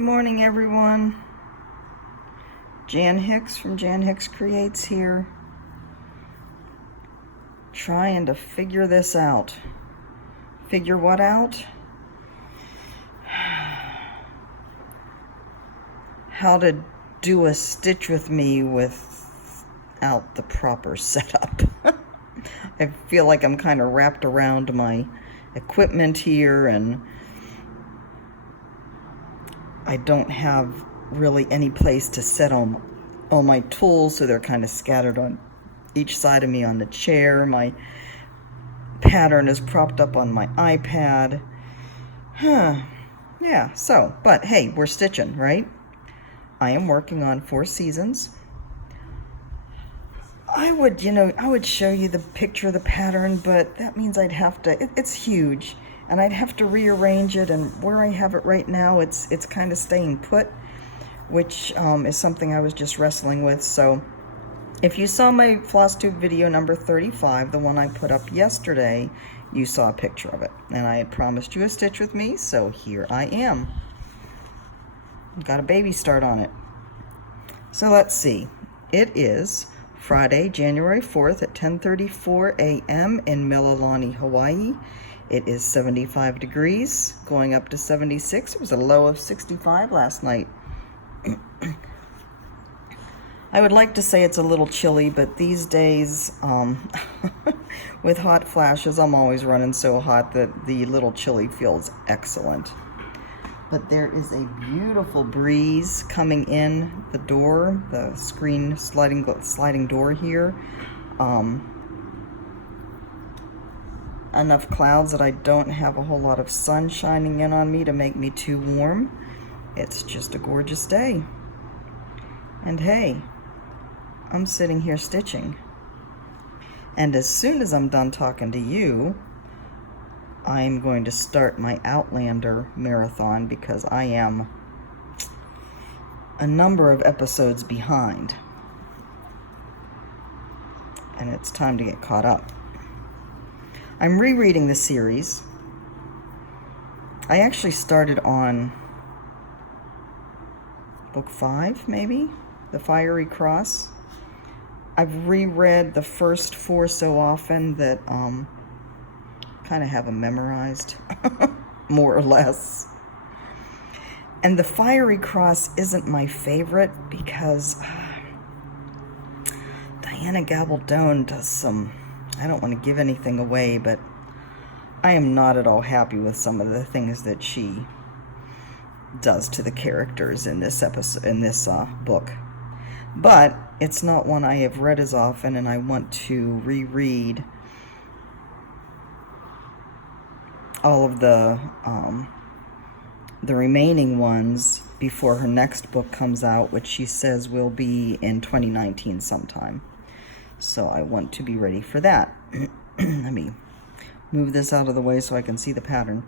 Good morning, everyone. Jan Hicks from Jan Hicks Creates here. Trying to figure this out. Figure what out? How to do a stitch with me without the proper setup. I feel like I'm kind of wrapped around my equipment here, and I don't have really any place to set all my tools, so they're kind of scattered on each side of me on the chair. My pattern is propped up on my iPad. Yeah, so, but hey, we're stitching, right? I am working on 4 seasons. I would show you the picture of the pattern, but that means I'd have to, it's huge, and I'd have to rearrange it, and where I have it right now, it's kind of staying put, which is something I was just wrestling with. So if you saw my Flosstube video number 35, the one I put up yesterday, you saw a picture of it, and I had promised you a stitch with me, so here I am. Got a baby start on it. So let's see. It is Friday, January 4th at 10:34 a.m. in Mililani, Hawaii. It is 75 degrees, going up to 76. It was a low of 65 last night. I would like to say it's a little chilly, but these days, with hot flashes, I'm always running so hot that the little chilly feels excellent. But there is a beautiful breeze coming in the door, the screen sliding door here. Enough clouds that I don't have a whole lot of sun shining in on me to make me too warm. It's just a gorgeous day. And hey, I'm sitting here stitching. And as soon as I'm done talking to you, I'm going to start my Outlander marathon, because I am a number of episodes behind. And it's time to get caught up. I'm rereading the series. I actually started on book 5, maybe? The Fiery Cross. I've reread the first 4 so often that kind of have them memorized, more or less. And the Fiery Cross isn't my favorite because Diana Gabaldon does some, I don't want to give anything away, but I am not at all happy with some of the things that she does to the characters in this episode, in this book. But it's not one I have read as often, and I want to reread all of the remaining ones before her next book comes out, which she says will be in 2019 sometime. So I want to be ready for that. Let me move this out of the way so I can see the pattern.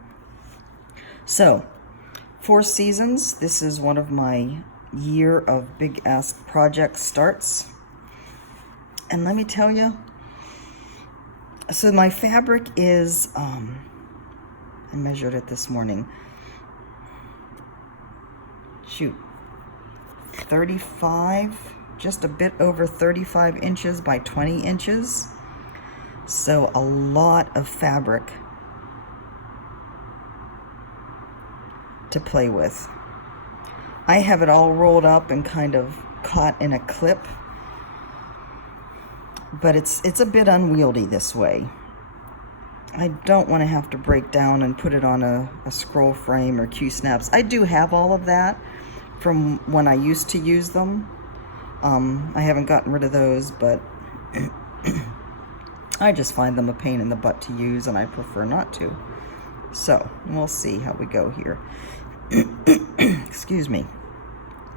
So, 4 seasons. This is one of my year of big ass project starts. And let me tell you, so my fabric is, I measured it this morning. Shoot, 35, just a bit over 35 inches by 20 inches. So a lot of fabric to play with. I have it all rolled up and kind of caught in a clip, but it's a bit unwieldy this way. I don't want to have to break down and put it on a scroll frame or Q-snaps. I do have all of that from when I used to use them. I haven't gotten rid of those, but I just find them a pain in the butt to use, and I prefer not to. So, we'll see how we go here. Excuse me.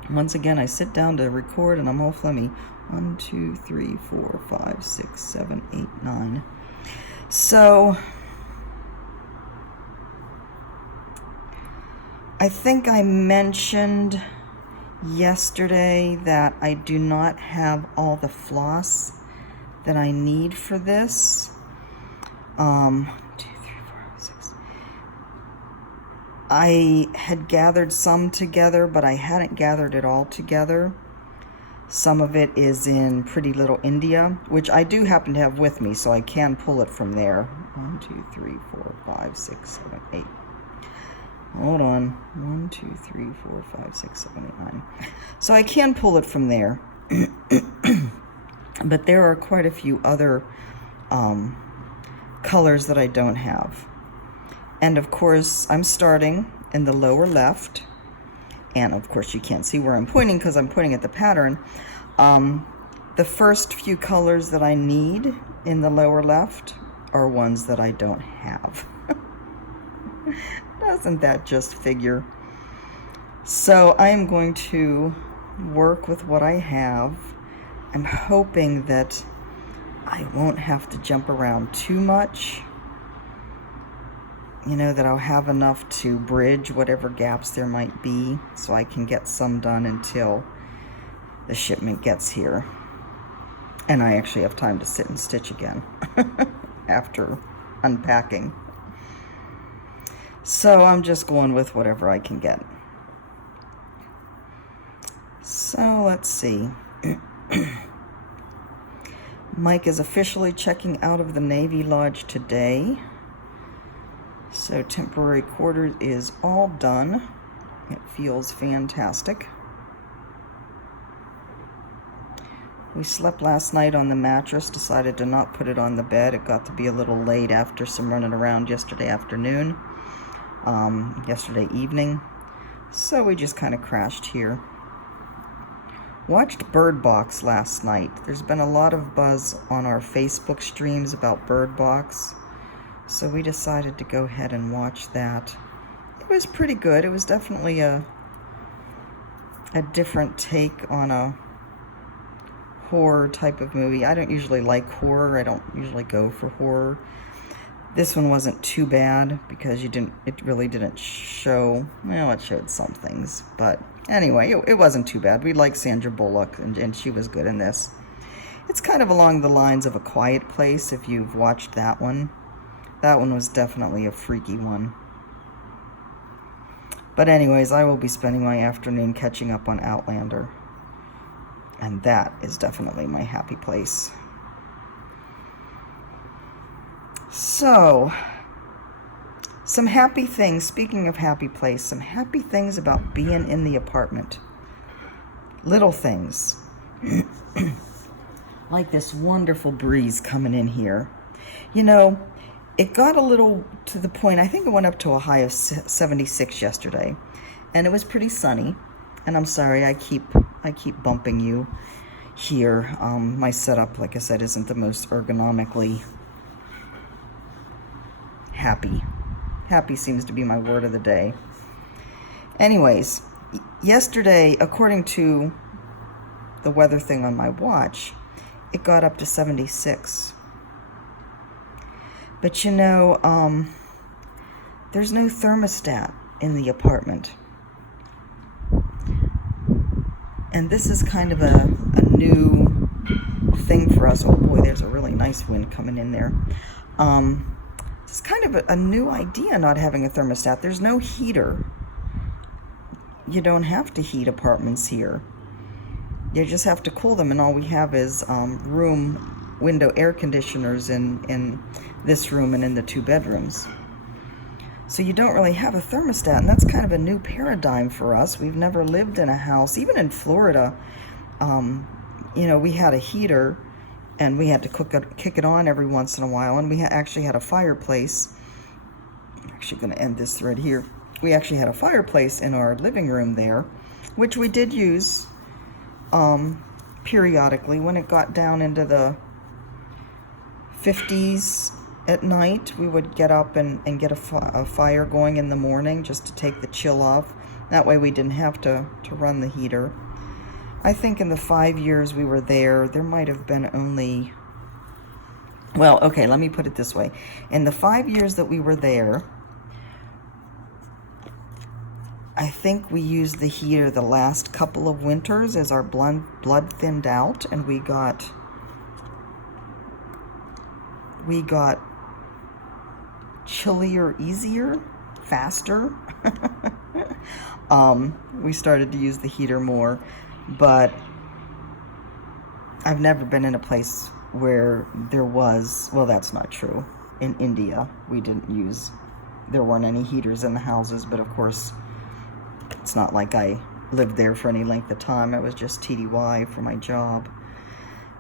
Once again, I sit down to record, and I'm all phlegmy. 1, 2, 3, 4, 5, 6, 7, 8, 9. So, I think I mentioned yesterday that I do not have all the floss that I need for this. 2, 3, 4, 6. I had gathered some together, but I hadn't gathered it all together. Some of it is in Pretty Little India, which I do happen to have with me, so I can pull it from there. 1, 2, 3, 4, 5, 6, 7, 8. Hold on. 1, 2, 3, 4, 5, 6, 7, 8, 9. So I can pull it from there. But there are quite a few other colors that I don't have. And of course, I'm starting in the lower left. And of course, you can't see where I'm pointing because I'm pointing at the pattern. The first few colors that I need in the lower left are ones that I don't have. Doesn't that just figure? So I am going to work with what I have. I'm hoping that I won't have to jump around too much. You know, that I'll have enough to bridge whatever gaps there might be so I can get some done until the shipment gets here. And I actually have time to sit and stitch again after unpacking. So I'm just going with whatever I can get. So let's see. Mike is officially checking out of the Navy Lodge today. So temporary quarters is all done. It feels fantastic. We slept last night on the mattress, decided to not put it on the bed. It got to be a little late after some running around yesterday afternoon, yesterday evening. So we just kind of crashed here. Watched Bird Box last night. There's been a lot of buzz on our Facebook streams about Bird Box. So we decided to go ahead and watch that. It was pretty good. It was definitely a different take on a horror type of movie. I don't usually like horror. I don't usually go for horror. This one wasn't too bad because it really didn't show, well, it showed some things. But anyway, it wasn't too bad. We like Sandra Bullock, and she was good in this. It's kind of along the lines of A Quiet Place, if you've watched that one. That one was definitely a freaky one. But anyways, I will be spending my afternoon catching up on Outlander. And that is definitely my happy place. So, some happy things, speaking of happy place, some happy things about being in the apartment. Little things. Like this wonderful breeze coming in here. You know, it got a little to the point, I think it went up to a high of 76 yesterday. And it was pretty sunny. And I'm sorry, I keep bumping you here. My setup, like I said, isn't the most ergonomically happy. Happy seems to be my word of the day. Anyways, yesterday, according to the weather thing on my watch, it got up to 76. But you know, there's no thermostat in the apartment. And this is kind of a new thing for us. Oh boy, there's a really nice wind coming in there. It's kind of a new idea, not having a thermostat. There's no heater. You don't have to heat apartments here. You just have to cool them, and all we have is room window air conditioners in this room and in the 2 bedrooms. So you don't really have a thermostat, and that's kind of a new paradigm for us. We've never lived in a house, even in Florida. You know, we had a heater, and we had to kick it on every once in a while, and we actually had a fireplace. I'm actually going to end this thread here. We actually had a fireplace in our living room there, which we did use periodically when it got down into the 50s. At night, we would get up and get a fire going in the morning just to take the chill off. That way we didn't have to run the heater. I think in the 5 years we were there might have been only, well, okay, let me put it this way. In the 5 years that we were there, I think we used the heater the last couple of winters as our blood thinned out, and we got chillier easier faster. We started to use the heater more, but I've never been in a place where there was, well, that's not true. In India, there weren't any heaters in the houses, but of course, it's not like I lived there for any length of time. I was just TDY for my job.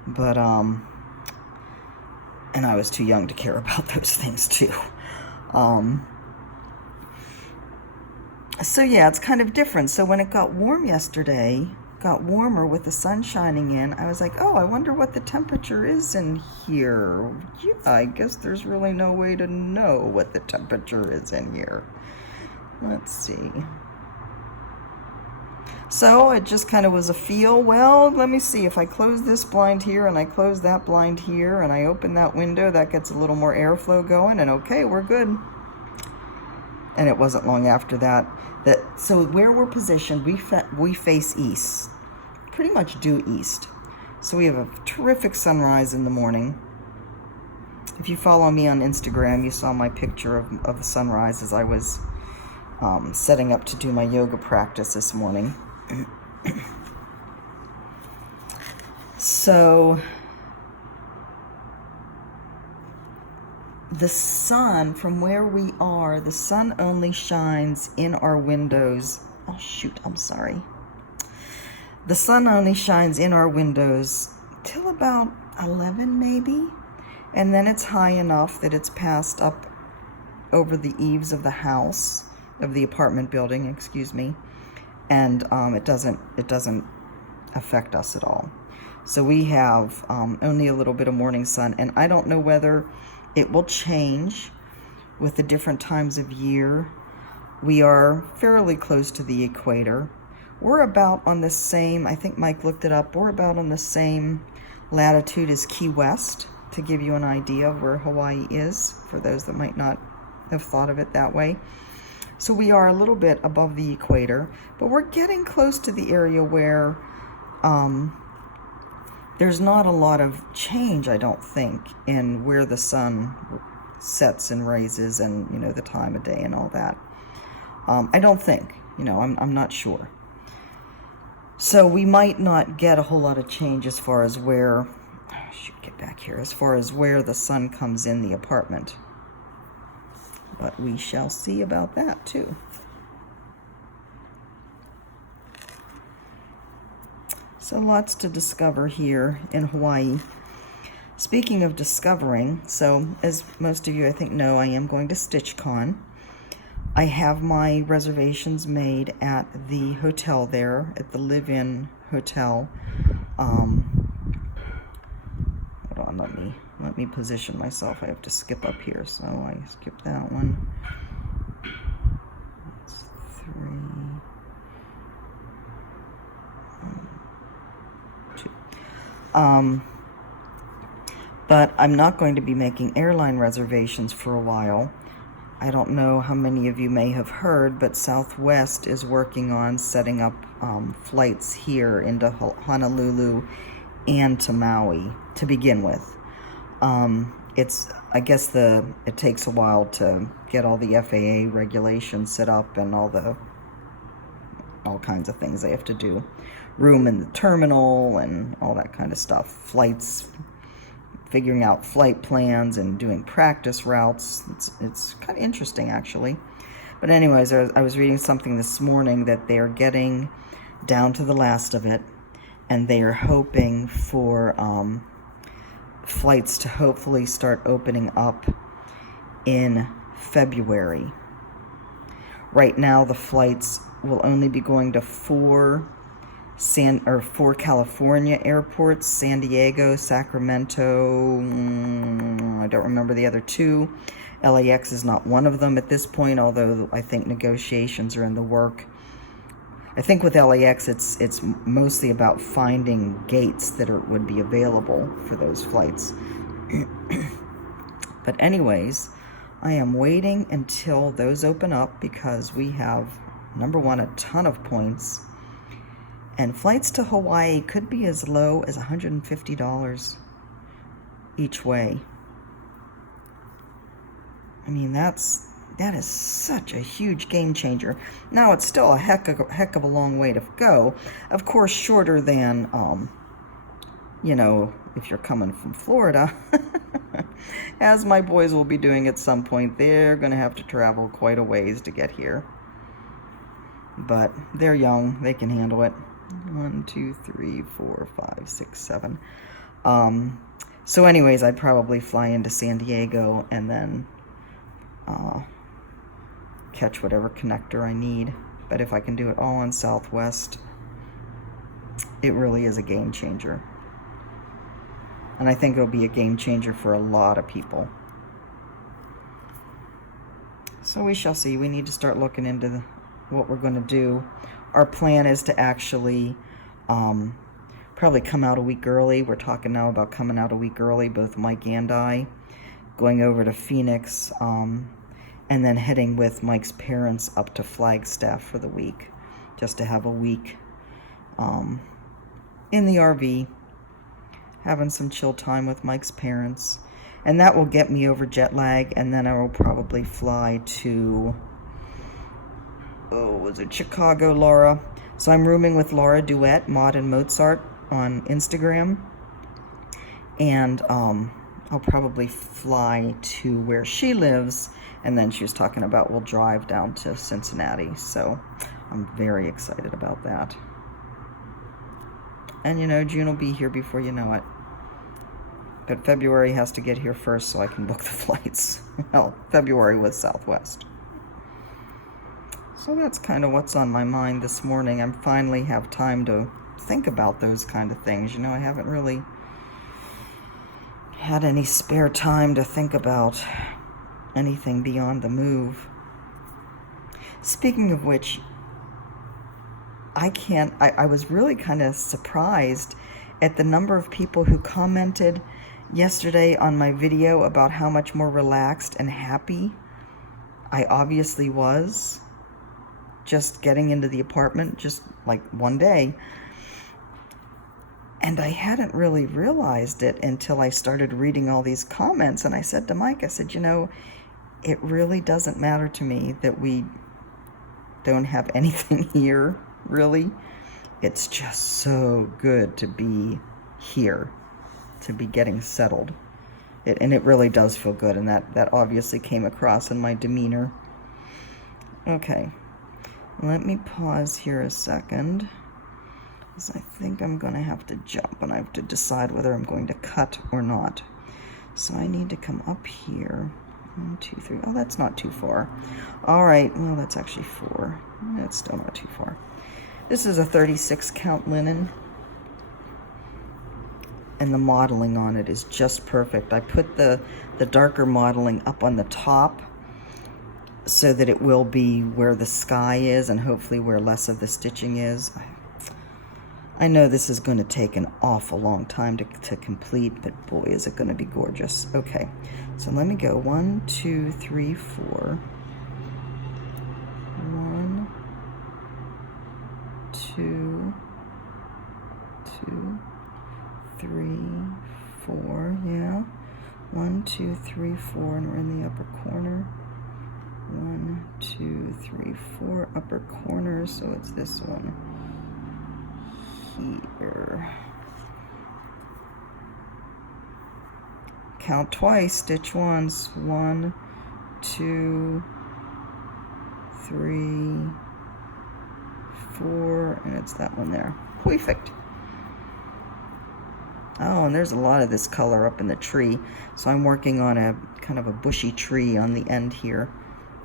But, and I was too young to care about those things too. So yeah, it's kind of different. So when it got warm yesterday, got warmer with the sun shining in, I was like, oh, I wonder what the temperature is in here. Yeah, I guess there's really no way to know what the temperature is in here. Let's see. So it just kind of was a feel, well, let me see, if I close this blind here and I close that blind here and I open that window, that gets a little more airflow going, and okay, we're good. And it wasn't long after that. So where we're positioned, we face east, pretty much due east. So we have a terrific sunrise in the morning. If you follow me on Instagram, you saw my picture of the sunrise as I was setting up to do my yoga practice this morning. So the sun, from where we are, the sun only shines in our windows. Oh shoot, I'm sorry. The sun only shines in our windows till about 11 maybe, and then it's high enough that it's passed up over the eaves of the house, of the apartment building, excuse me, and it doesn't affect us at all. So we have only a little bit of morning sun, and I don't know whether it will change with the different times of year. We are fairly close to the equator. We're about on the same, I think Mike looked it up, we're about on the same latitude as Key West, to give you an idea of where Hawaii is, for those that might not have thought of it that way. So we are a little bit above the equator, but we're getting close to the area where there's not a lot of change, I don't think, in where the sun sets and rises and, you know, the time of day and all that. I don't think, you know, I'm not sure. So we might not get a whole lot of change as far as where, get back here, as far as where the sun comes in the apartment. But we shall see about that too. So lots to discover here in Hawaii. Speaking of discovering, so as most of you I think know, I am going to StitchCon. I have my reservations made at the hotel there, at the live-in hotel. Hold on, let me position myself. I have to skip up here, so I skip that one. That's 3. 2. But I'm not going to be making airline reservations for a while. I don't know how many of you may have heard, but Southwest is working on setting up flights here into Honolulu and to Maui to begin with. I guess it takes a while to get all the FAA regulations set up and all kinds of things they have to do. Room in the terminal and all that kind of stuff. Flights, figuring out flight plans and doing practice routes. It's kind of interesting, actually. But anyways, I was reading something this morning that they're getting down to the last of it, and they are hoping for flights to hopefully start opening up in February. Right now, the flights will only be going to 4 California airports: San Diego, Sacramento, I don't remember the other 2. LAX is not one of them at this point, although I think negotiations are in the work. I think with LAX it's mostly about finding gates that would be available for those flights. But anyways, I am waiting until those open up because we have, number one, a ton of points. And flights to Hawaii could be as low as $150 each way. I mean, that's That is such a huge game changer. Now, it's still a heck of a long way to go. Of course, shorter than, you know, if you're coming from Florida. As my boys will be doing at some point, they're going to have to travel quite a ways to get here. But they're young. They can handle it. 1, 2, 3, 4, 5, 6, 7. So anyways, I'd probably fly into San Diego and then catch whatever connector I need. But if I can do it all on Southwest, it really is a game changer. And I think it'll be a game changer for a lot of people. So we shall see. We need to start looking into what we're going to do. Our plan is to actually probably come out a week early. We're talking now about coming out a week early, both Mike and I, going over to Phoenix, and then heading with Mike's parents up to Flagstaff for the week, just to have a week in the RV, having some chill time with Mike's parents. And that will get me over jet lag, and then I will probably fly to, was it Chicago, Laura? So I'm rooming with Laura Duet, Maud and Mozart, on Instagram. And I'll probably fly to where she lives, and then she was talking about we'll drive down to Cincinnati. So I'm very excited about that. And you know, June will be here before you know it. But February has to get here first so I can book the flights. Well, February with Southwest. So that's kind of what's on my mind this morning. I finally have time to think about those kind of things. You know, I haven't really had any spare time to think about anything beyond the move. Speaking of which, I was really kind of surprised at the number of people who commented yesterday on my video about how much more relaxed and happy I obviously was just getting into the apartment, just like one day. And I hadn't really realized it until I started reading all these comments. And I said to Mike, I said, you know, it really doesn't matter to me that we don't have anything here, really. It's just so good to be here, to be getting settled. And it really does feel good, and that obviously came across in my demeanor. Okay, let me pause here a second, because I think I'm going to have to jump, and I have to decide whether I'm going to cut or not. So I need to come up here. 1, 2, 3. Oh, that's not too far. All right, well, that's actually 4. That's still not too far. This is a 36 count linen, and the modeling on it is just perfect. I put the darker modeling up on the top so that it will be where the sky is and hopefully where less of the stitching is. I know this is going to take an awful long time to complete, but boy, is it going to be gorgeous. Okay, so let me go 1, 2, 3, 4. 1, 2, 2, 3, 4, yeah. 1, 2, 3, 4, and we're in the upper corner. 1, 2, 3, 4 upper corners, so it's this one here. Count twice, stitch once. 1, 2, 3, 4, and it's that one there. Perfect. Oh, and there's a lot of this color up in the tree, so I'm working on a kind of a bushy tree on the end here.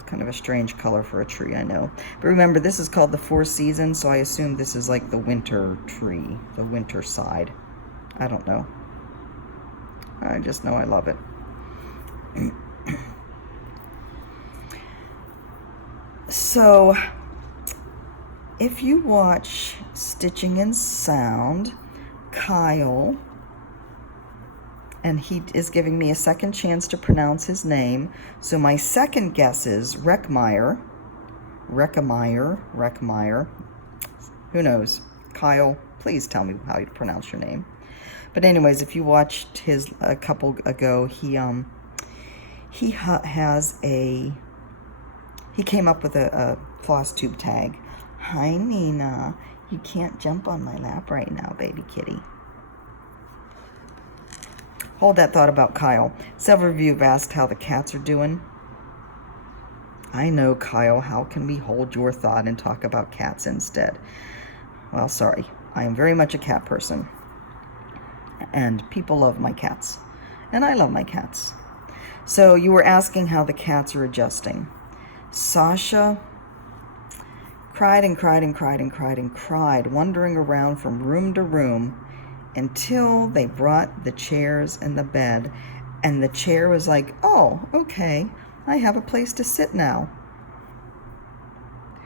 Kind of a strange color for a tree, I know. But remember, this is called the Four Seasons, so I assume this is like the winter tree, the winter side. I don't know. I just know I love it. So, if you watch Stitching and Sound, Kyle, and he is giving me a second chance to pronounce his name. So my second guess is Reckmeyer. Who knows? Kyle, please tell me how you pronounce your name. But anyways, if you watched his a couple ago, he has a He came up with a Flosstube Tag. Hi, Nina. You can't jump on my lap right now, baby kitty. Hold that thought about Kyle. Several of you have asked how the cats are doing. I know, Kyle. How can we hold your thought and talk about cats instead? Well, sorry. I am very much a cat person. And people love my cats. And I love my cats. So you were asking how the cats are adjusting. Sasha cried and cried and cried and cried and cried, wandering around from room to room until they brought the chairs and the bed. And the chair was like, oh, okay, I have a place to sit now.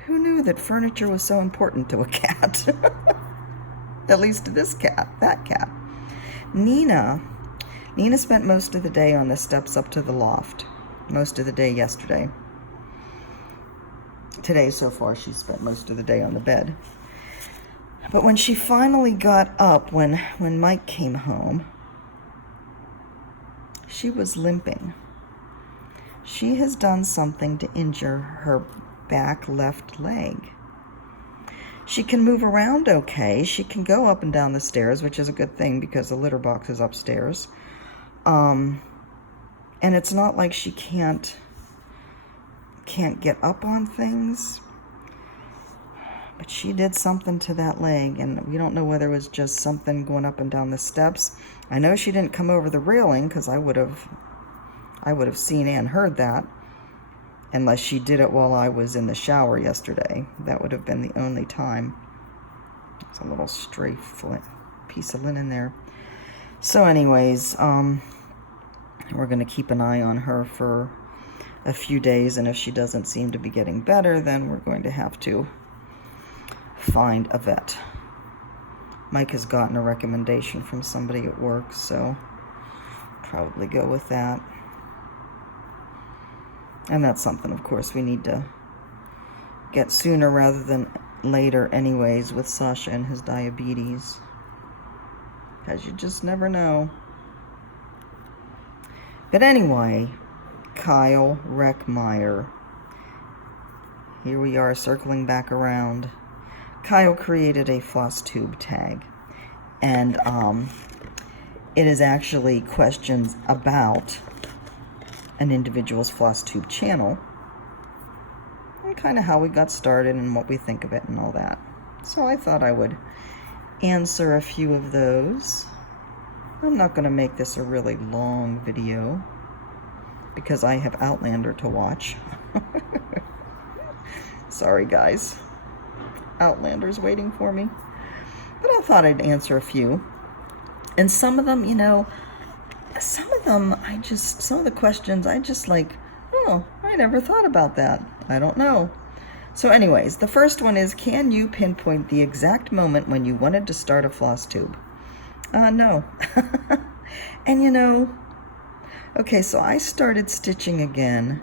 Who knew that furniture was so important to a cat? At least to this cat, that cat. Nina spent most of the day on the steps up to the loft. Most of the day yesterday. Today, so far, she spent most of the day on the bed. But when she finally got up, when Mike came home, she was limping. She has done something to injure her back left leg. She can move around okay. She can go up and down the stairs, which is a good thing because the litter box is upstairs. And it's not like she can't get up on things. But she did something to that leg, and we don't know whether it was just something going up and down the steps. I know she didn't come over the railing because I would have seen and heard that. Unless she did it while I was in the shower yesterday. That would have been the only time. It's a little stray piece of linen there. So anyways, we're going to keep an eye on her for a few days, and if she doesn't seem to be getting better, then we're going to have to find a vet. Mike has gotten a recommendation from somebody at work, so probably go with that. And that's something, of course, we need to get sooner rather than later anyways with Sasha and his diabetes. Because you just never know. But anyway, Kyle Reckmeyer. Here we are circling back around. Kyle created a Flosstube Tag. And it is actually questions about an individual's Flosstube channel and kind of how we got started and what we think of it and all that. So I thought I would answer a few of those. I'm not going to make this a really long video because I have Outlander to watch. Sorry guys, Outlander's waiting for me. But I thought I'd answer a few. And some of them, some of the questions, I just like, oh, I never thought about that. I don't know. So anyways, the first one is, can you pinpoint the exact moment when you wanted to start a floss tube? No. And okay, so I started stitching again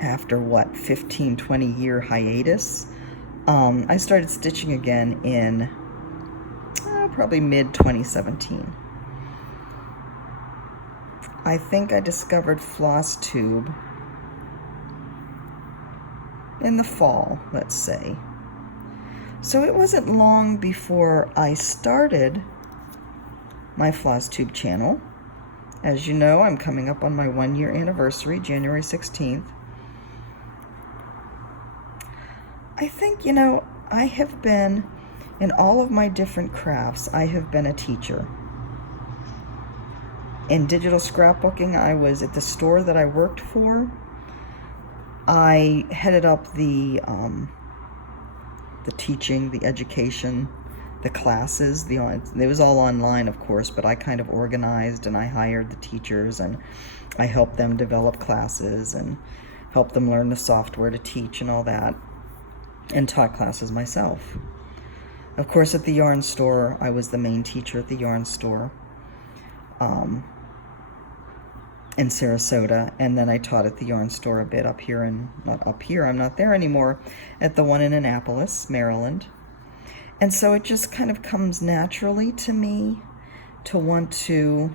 after what, 15, 20 year hiatus. I started stitching again in probably mid 2017. I think I discovered Flosstube in the fall, let's say. So it wasn't long before I started my Flosstube channel. As you know, I'm coming up on my 1-year anniversary, January 16th. I think, I have been, in all of my different crafts, I have been a teacher. In digital scrapbooking, I was at the store that I worked for. I headed up the teaching, the education, the classes. It was all online, of course, but I kind of organized and I hired the teachers and I helped them develop classes and helped them learn the software to teach and all that, and taught classes myself. Of course, at the yarn store, I was the main teacher at the yarn store in Sarasota, and then I taught at the yarn store a bit up here, not up here, I'm not there anymore, at the one in Annapolis, Maryland. And so it just kind of comes naturally to me to want to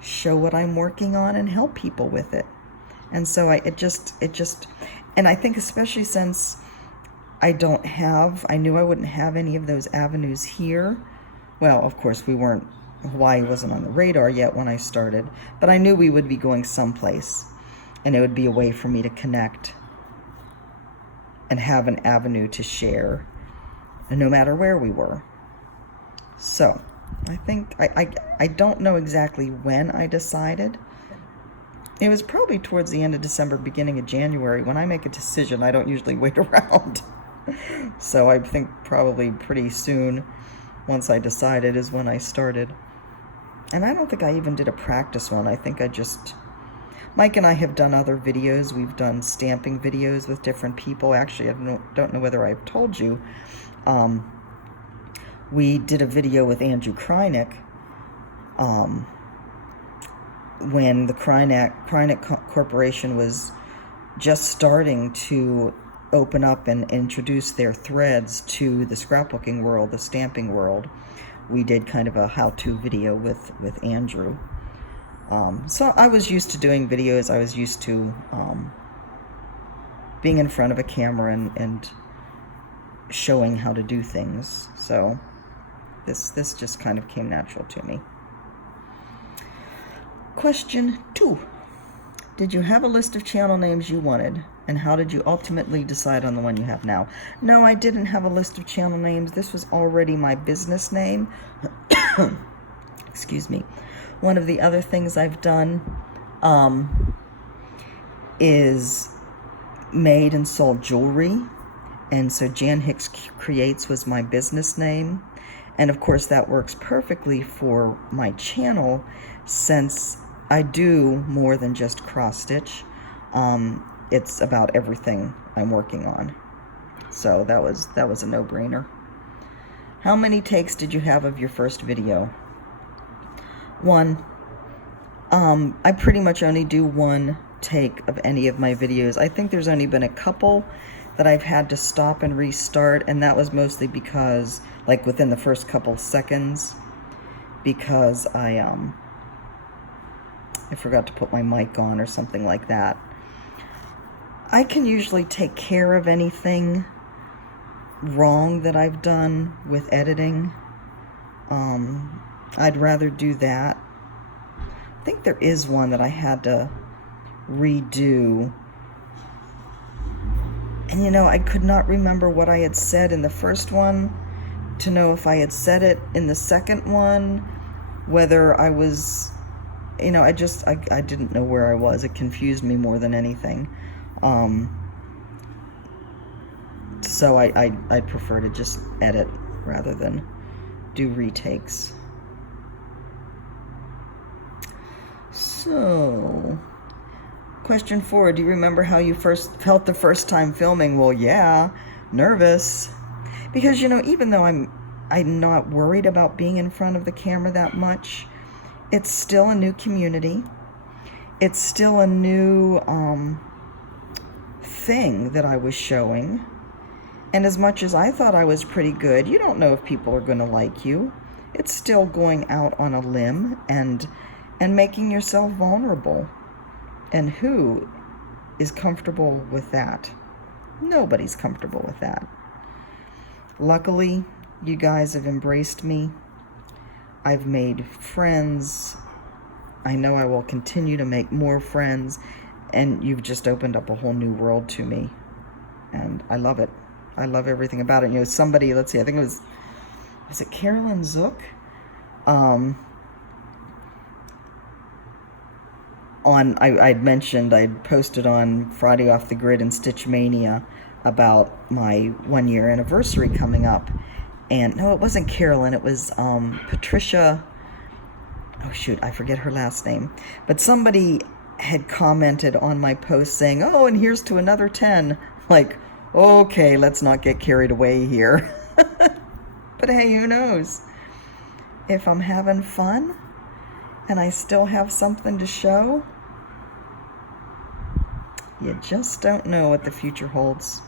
show what I'm working on and help people with it. And so And I think especially since I knew I wouldn't have any of those avenues here. Well, of course, Hawaii wasn't on the radar yet when I started, but I knew we would be going someplace, and it would be a way for me to connect and have an avenue to share, no matter where we were. So, I think, I don't know exactly when I decided. It was probably towards the end of December, beginning of January. When I make a decision, I don't usually wait around. So I think probably pretty soon, once I decided, is when I started. And I don't think I even did a practice one. I think Mike and I have done other videos. We've done stamping videos with different people. Actually, I don't know whether I've told you. We did a video with Andrew Krynick when the Krynick Corporation was just starting to open up and introduce their threads to the scrapbooking world, the stamping world. We did kind of a how-to video with Andrew. So I was used to doing videos. I was used to being in front of a camera and showing how to do things. So this just kind of came natural to me. Question 2. Did you have a list of channel names you wanted, and how did you ultimately decide on the one you have now? No, I didn't have a list of channel names. This was already my business name. Excuse me. One of the other things I've done is made and sold jewelry, and so Jan Hicks Creates was my business name. And of course that works perfectly for my channel, since I do more than just cross stitch. It's about everything I'm working on. So that was a no-brainer. How many takes did you have of your first video? 1. I pretty much only do 1 take of any of my videos. I think there's only been a couple that I've had to stop and restart, and that was mostly because, like, within the first couple seconds, because I forgot to put my mic on or something like that. I can usually take care of anything wrong that I've done with editing. I'd rather do that. I think there is one that I had to redo. And you know, I could not remember what I had said in the first one to know if I had said it in the second one, whether I was, you know, I didn't know where I was. It confused me more than anything. So I'd prefer to just edit rather than do retakes. So, question 4, do you remember how you first felt the first time filming? Well, yeah, nervous. Because, you know, even though I'm not worried about being in front of the camera that much, it's still a new community. It's still a new thing that I was showing. And as much as I thought I was pretty good, you don't know if people are going to like you. It's still going out on a limb and making yourself vulnerable. And who is comfortable with that? Nobody's comfortable with that. Luckily, you guys have embraced me. I've made friends. I know I will continue to make more friends. And you've just opened up a whole new world to me. And I love it. I love everything about it. You know, somebody, let's see, I think it was it Carolyn Zook? I'd mentioned, I'd posted on Friday Off the Grid and Stitch Mania about my 1-year anniversary coming up. And no, it wasn't Carolyn, it was Patricia, oh shoot, I forget her last name. But somebody had commented on my post saying, oh, and here's to another 10. Like, okay, let's not get carried away here. But hey, who knows? If I'm having fun and I still have something to show, you just don't know what the future holds.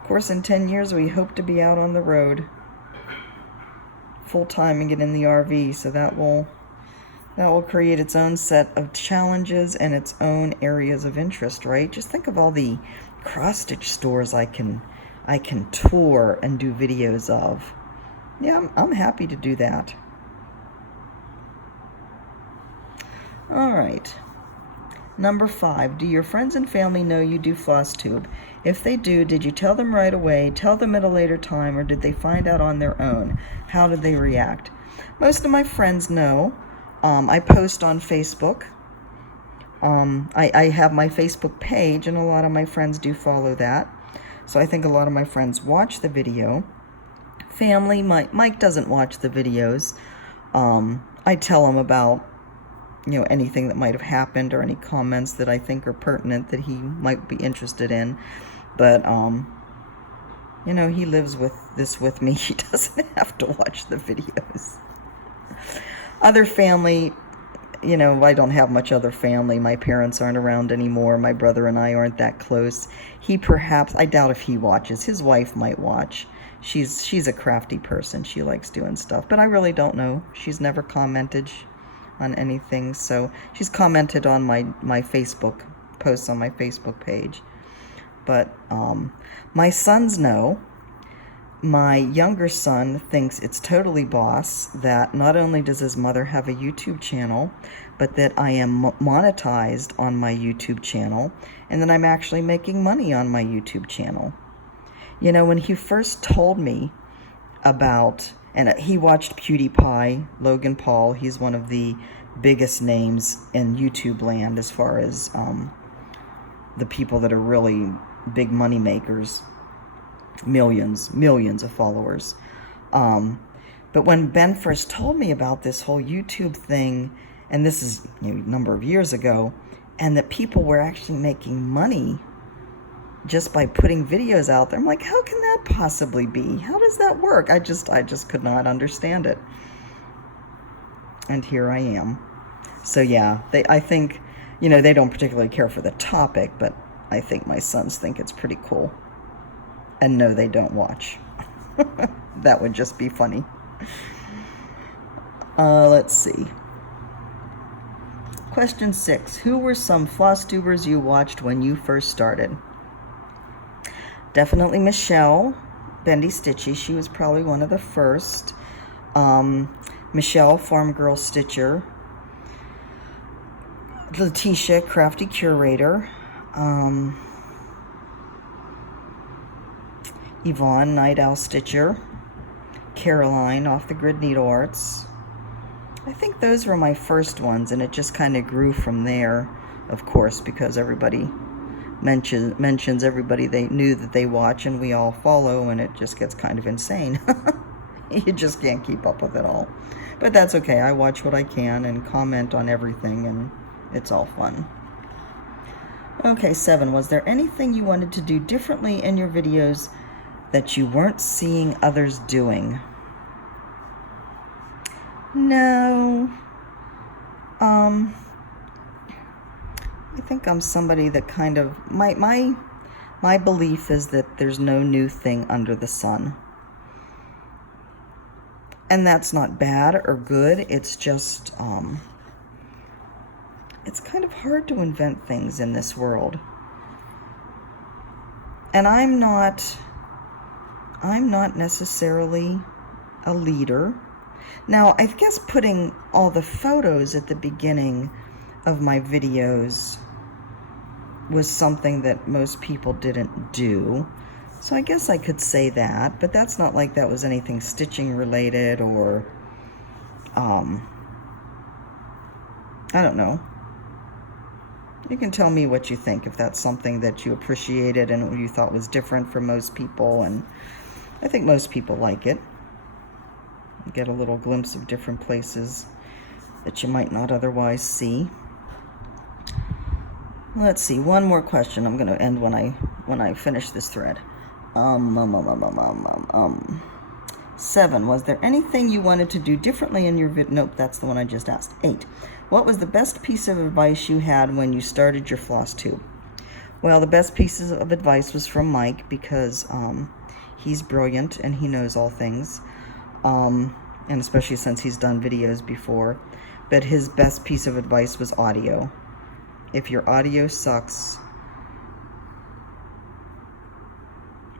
Of course, in 10 years, we hope to be out on the road full time and get in the RV, so that will create its own set of challenges and its own areas of interest, right? Just think of all the cross-stitch stores I can tour and do videos of. Yeah, I'm happy to do that. All right. Number 5, do your friends and family know you do Flosstube? If they do, did you tell them right away, tell them at a later time, or did they find out on their own? How did they react? Most of my friends know. I post on Facebook. I have my Facebook page, and a lot of my friends do follow that. So I think a lot of my friends watch the video. Family, Mike doesn't watch the videos. I tell him about, you know, anything that might have happened or any comments that I think are pertinent that he might be interested in. But, you know, he lives with me. He doesn't have to watch the videos. Other family, you know, I don't have much other family. My parents aren't around anymore. My brother and I aren't that close. He perhaps, I doubt if he watches. His wife might watch. She's a crafty person. She likes doing stuff. But I really don't know. She's never commented on anything. So she's commented on my Facebook posts on my Facebook page. But my sons know. My younger son thinks it's totally boss that not only does his mother have a YouTube channel, but that I am monetized on my YouTube channel, and that I'm actually making money on my YouTube channel. You know, when he first told me about, and he watched PewDiePie, Logan Paul, he's one of the biggest names in YouTube land as far as the people that are really big money makers. Millions of followers. But when Ben first told me about this whole YouTube thing, and this is, you know, a number of years ago, and that people were actually making money just by putting videos out there, I'm like, how can that possibly be? How does that work? I just could not understand it. And here I am. So yeah, I think, you know, they don't particularly care for the topic, but I think my sons think it's pretty cool. And no, they don't watch. That would just be funny. Let's see. Question 6. Who were some Flosstubers you watched when you first started? Definitely Michelle, Bendy Stitchy. She was probably one of the first. Michelle, Farm Girl Stitcher. Letitia, Crafty Curator. Yvonne, Night Owl Stitcher. Caroline, Off the Grid Needle Arts. I think those were my first ones, and it just kind of grew from there, of course, because everybody mentions everybody they knew that they watch, and we all follow, and it just gets kind of insane. You just can't keep up with it all. But that's okay. I watch what I can and comment on everything, and it's all fun. Okay, 7. Was there anything you wanted to do differently in your videos that you weren't seeing others doing? No. I think I'm somebody that kind of, my belief is that there's no new thing under the sun. And that's not bad or good. It's just, it's kind of hard to invent things in this world. And I'm not necessarily a leader. Now, I guess putting all the photos at the beginning of my videos was something that most people didn't do. So I guess I could say that, but that's not like that was anything stitching related or, I don't know. You can tell me what you think, if that's something that you appreciated and you thought was different from most people, and I think most people like it. You get a little glimpse of different places that you might not otherwise see. Let's see, one more question. I'm going to end when I finish this thread. 7. Was there anything you wanted to do differently in your Nope, that's the one I just asked. 8. What was the best piece of advice you had when you started your Flosstube? Well, the best pieces of advice was from Mike, because he's brilliant and he knows all things, and especially since he's done videos before. But his best piece of advice was audio. If your audio sucks,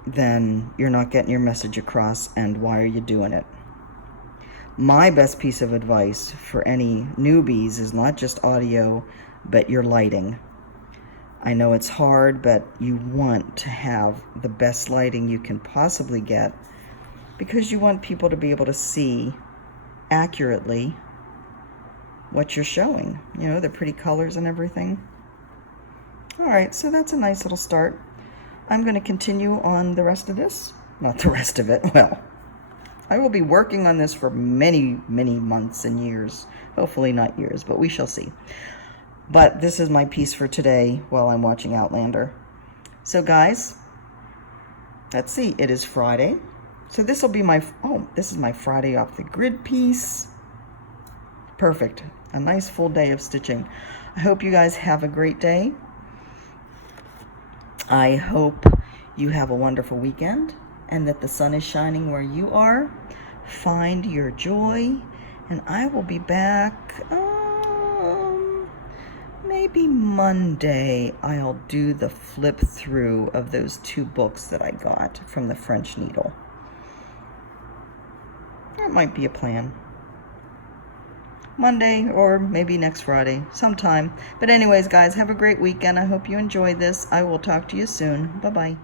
then you're not getting your message across, and why are you doing it? My best piece of advice for any newbies is not just audio, but your lighting. I know it's hard, but you want to have the best lighting you can possibly get because you want people to be able to see accurately what you're showing. You know, the pretty colors and everything. All right, so that's a nice little start. I'm going to continue on the rest of this. Not the rest of it. Well, I will be working on this for many, many months and years. Hopefully not years, but we shall see. But this is my piece for today while I'm watching Outlander. So guys, let's see. It is Friday. So this will be my, this is my Friday off the grid piece. Perfect. A nice full day of stitching. I hope you guys have a great day. I hope you have a wonderful weekend and that the sun is shining where you are. Find your joy, and I will be back maybe Monday. I'll do the flip through of those 2 books that I got from the French needle. That might be a plan. Monday or maybe next Friday, sometime. But anyways, guys, have a great weekend. I hope you enjoyed this. I will talk to you soon. Bye-bye.